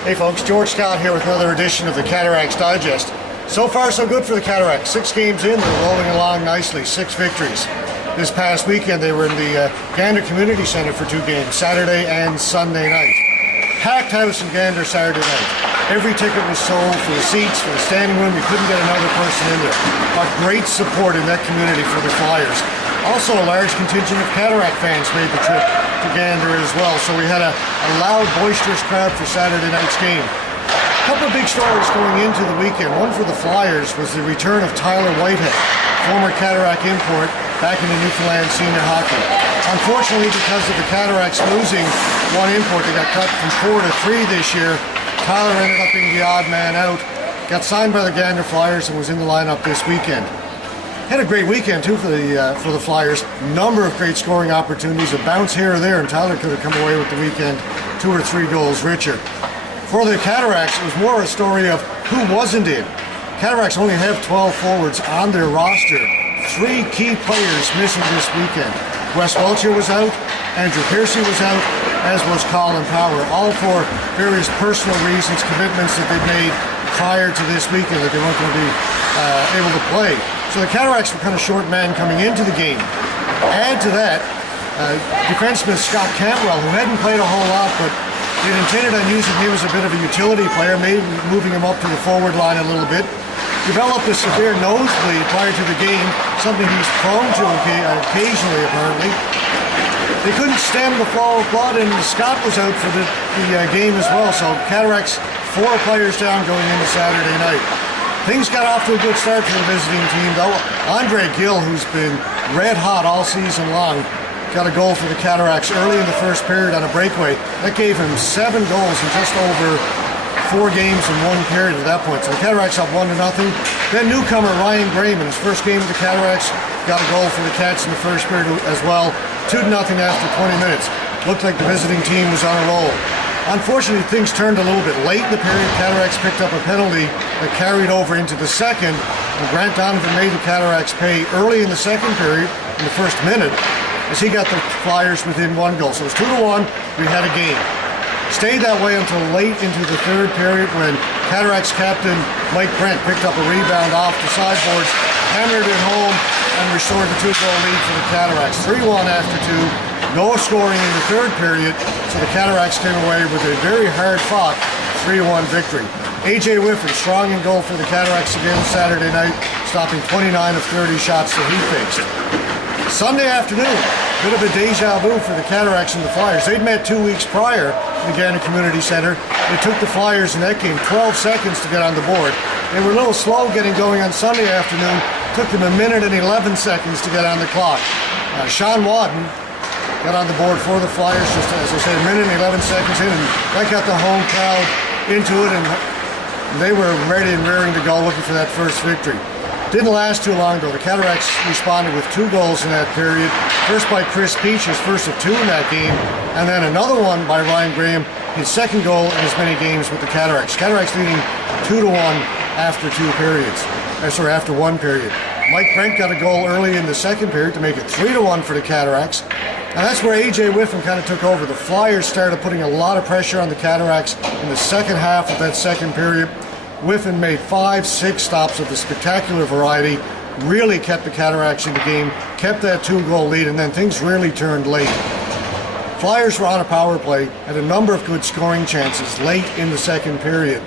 Hey folks, George Scott here with another edition of the Cataracts Digest. So far so good for the Cataracts. 6 games in, they're rolling along nicely, 6 victories. This past weekend they were in the Gander Community Centre for 2 games, Saturday and Sunday night. Packed house in Gander Saturday night. Every ticket was sold for the seats, for the standing room. You couldn't get another person in there. But great support in that community for the Flyers. Also a large contingent of Cataract fans made the trip to Gander as well. So we had a loud, boisterous crowd for Saturday night's game. A couple of big stories going into the weekend. One for the Flyers was the return of Tyler Whitehead, former Cataract import, back into Newfoundland senior hockey. Unfortunately, because of the Cataracts losing one import, they got cut from 4 to 3 this year. Tyler ended up being the odd man out. Got signed by the Gander Flyers and was in the lineup this weekend. Had a great weekend too for the Flyers. Number of great scoring opportunities, a bounce here or there, and Tyler could have come away with the weekend 2 or 3 goals richer. For the Cataracts, it was more a story of who wasn't in. Cataracts only have 12 forwards on their roster. 3 key players missing this weekend. Wes Welcher was out, Andrew Piercy was out, as was Colin Power, all for various personal reasons, commitments that they made prior to this weekend that they weren't going to be able to play. So the Cataracts were kind of short man coming into the game. Add to that, defenseman Scott Cantwell, who hadn't played a whole lot, but they'd intended on using him as a bit of a utility player, maybe moving him up to the forward line a little bit. Developed a severe nosebleed prior to the game, something he's prone to occasionally, apparently. They couldn't stem the flow of blood, and Scott was out for the game as well. So Cataracts 4 players down going into Saturday night. Things got off to a good start for the visiting team, though. Andre Gill, who's been red hot all season long, got a goal for the Cataracts early in the first period on a breakaway. That gave him 7 goals in just over 4 games in 1 period at that point. So the Cataracts up 1-0. Then newcomer Ryan Graham, in his first game with the Cataracts, got a goal for the Cats in the first period as well. 2-0 after 20 minutes. Looked like the visiting team was on a roll. Unfortunately, things turned a little bit late in the period. Cataracts picked up a penalty that carried over into the second, and Grant Donovan made the Cataracts pay early in the second period, in the first minute, as he got the Flyers within 1 goal. So it was 2-1, we had a game. Stayed that way until late into the third period when Cataracts captain Mike Brent picked up a rebound off the sideboards, hammered it home, and restored the 2-goal lead for the Cataracts. 3-1 after 2. No scoring in the third period, so the Cataracts came away with a very hard-fought 3-1 victory. A.J. Whiffen strong in goal for the Cataracts again Saturday night, stopping 29 of 30 shots that he faced. Sunday afternoon, bit of a deja vu for the Cataracts and the Flyers. They'd met 2 weeks prior in the Gander Community Centre. They took the Flyers in that game 12 seconds to get on the board. They were a little slow getting going on Sunday afternoon. Took them 1 minute and 11 seconds to get on the clock. Sean Wadden got on the board for the Flyers, just as I say, 1 minute and 11 seconds in, and that got the home crowd into it, and they were ready and raring to go looking for that first victory. Didn't last too long though. The Cataracts responded with 2 goals in that period. First by Chris Peach, his first of 2 in that game, and then another one by Ryan Graham, his second goal in as many games with the Cataracts. Cataracts leading 2-1 after 2 periods. After 1 period. Mike Brent got a goal early in the second period to make it 3-1 for the Cataracts. And that's where A.J. Whiffen kind of took over. The Flyers started putting a lot of pressure on the Cataracts in the second half of that second period. Whiffen made 5-6 stops of the spectacular variety, really kept the Cataracts in the game, kept that 2-goal lead, and then things really turned late. Flyers were on a power play, had a number of good scoring chances late in the second period.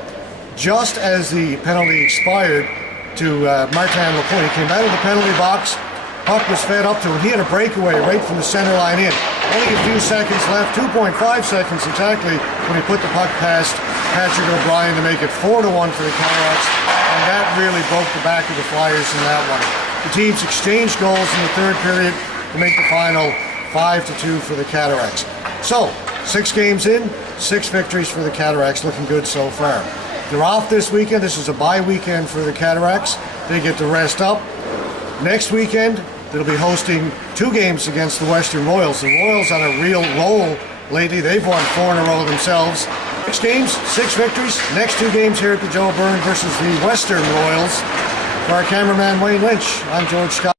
Just as the penalty expired to Martin Lapointe, he came out of the penalty box. Puck was fed up to him. He had a breakaway right from the center line in. Only a few seconds left, 2.5 seconds exactly, when he put the puck past Patrick O'Brien to make it 4-1 for the Cataracts, and that really broke the back of the Flyers in that one. The teams exchanged goals in the third period to make the final 5-2 for the Cataracts. So, 6 games in, 6 victories for the Cataracts, looking good so far. They're off this weekend. This is a bye weekend for the Cataracts. They get to rest up. Next weekend, they'll be hosting 2 games against the Western Royals. The Royals on a real roll lately. They've won 4 in a row themselves. 6 games, 6 victories. Next 2 games here at the Joe Byrne versus the Western Royals. For our cameraman Wayne Lynch, I'm George Scott.